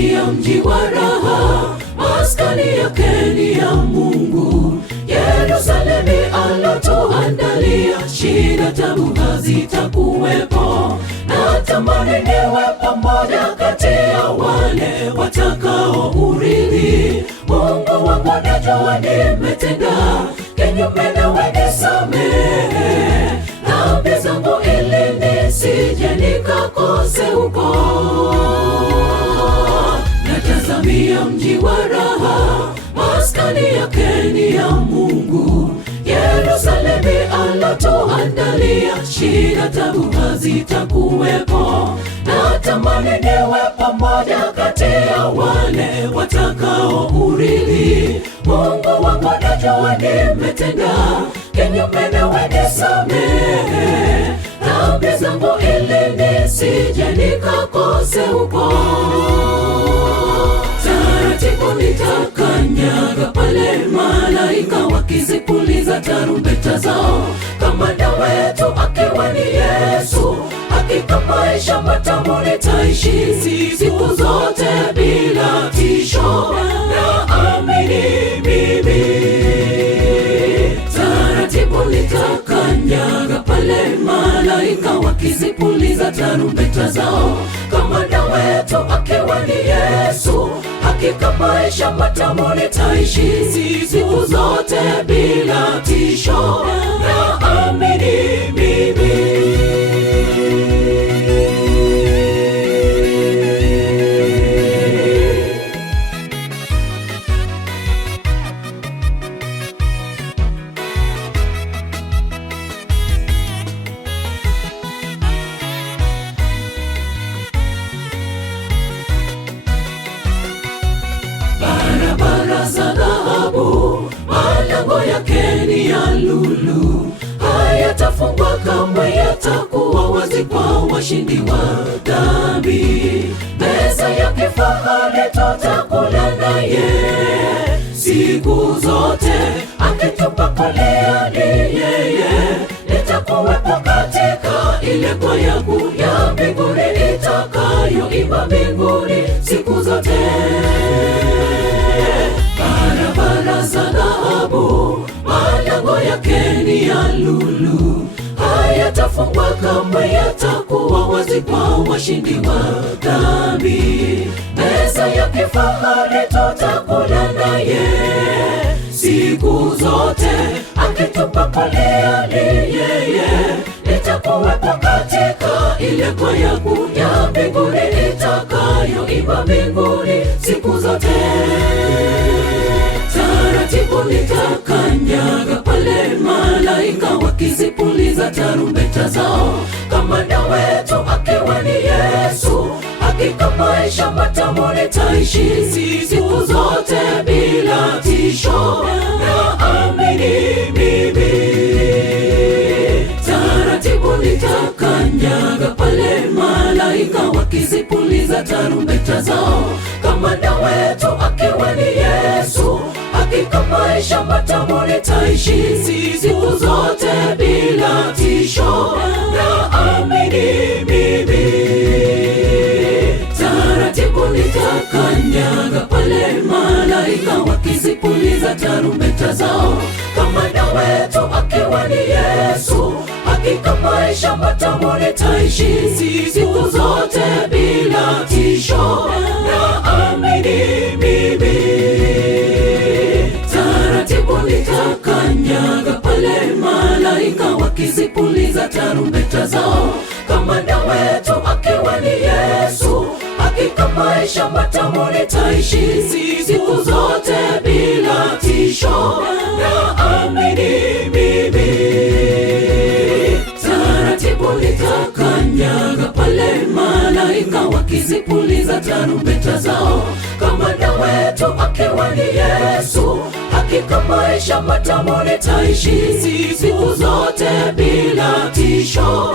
Natazamia mji wa raha, maskani yake ni ya Mungu. Yerusalemu alotuandalia, shida tabu hazitakuwepo. Natamani niwe pamoja kati ya wale watakao urithi. Mungu wangu, najua nimetenda kinyume nawe, nisamehe dhambi zangu ili nisije nikakose huko. Natazamia mji wa raha, maskani yake ni ya Mungu. Yerusalemu alotuandalia, shida tabu hazitakuwepo. Natamani niwe pamoja kati ya wale watakao urithi. Mungu wangu, najua nimetenda kinyume nawe, nisamehe dhambi zangu ili nisije nikakose huko. Taratibu nitakanyaga pale malaika wakizipuliza tarumbeta zao. Kamanda wetu akiwa ni Yesu, hakika maisha matamu nitaishi siku zote bila tisho. Naamini mimi. Taratibu nitakanyaga pale malaika wakizipuliza tarumbeta zao. Kamanda wetu akiwa ni Yesu, hakika maisha matamu nitaishi siku zote bila tisho. Naamini mimi. Barabara za dhahabu, malango yake ni ya lulu. Hayatafungwa kamwe, yatakuwa wazi kwa washindi wa dhambi. Meza ya kifahari tutakula naye siku zote, akitupakulia ni yeye. Nitakuwepo katika ile kwaya kuu ya mbinguni itakayoimba mbinguni siku zote. Barabara za dhahabu, malango yake ni ya lulu. Hayatafungwa kamwe, yatakuwa wazi kwa washindi wa dhambi. Meza ya kifahari tutakula naye siku zote, akitupakulia ni yeye. Nitakuwepo katika ile kwaya kuu ya mbinguni itakayoimba mbinguni siku zote. Taratibu nitakanyaga pale malaika wakizipuliza tarumbeta zao. Kamanda wetu akiwa ni Yesu, hakika maisha matamu nitaishi siku zote bila tisho. Naamini mimi. Taratibu nitakanyaga pale malaika wakizipuliza tarumbeta zao. Kamanda wetu akiwa ni Yesu, hakika maisha matamu nitaishi siku zote bila tisho. Naamini mimi. Taratibu nitakanyaga pale malaika wakizipuliza tarumbeta zao. Kamanda wetu akiwa ni Yesu, hakika maisha matamu nitaishi siku zote bila tisho. Naamini mimi. Taratibu nitakanyaga pale malaika wakizipuliza tarumbeta zao. Kamanda wetu akiwa ni Yesu, hakika maisha matamu nitaishi siku zote bila tisho. Naamini mimi. Taratibu nitakanyaga pale malaika wakizipuliza tarumbeta zao. Kamanda wetu akiwa ni Yesu, hakika maisha matamu nitaishi siku zote bila tisho.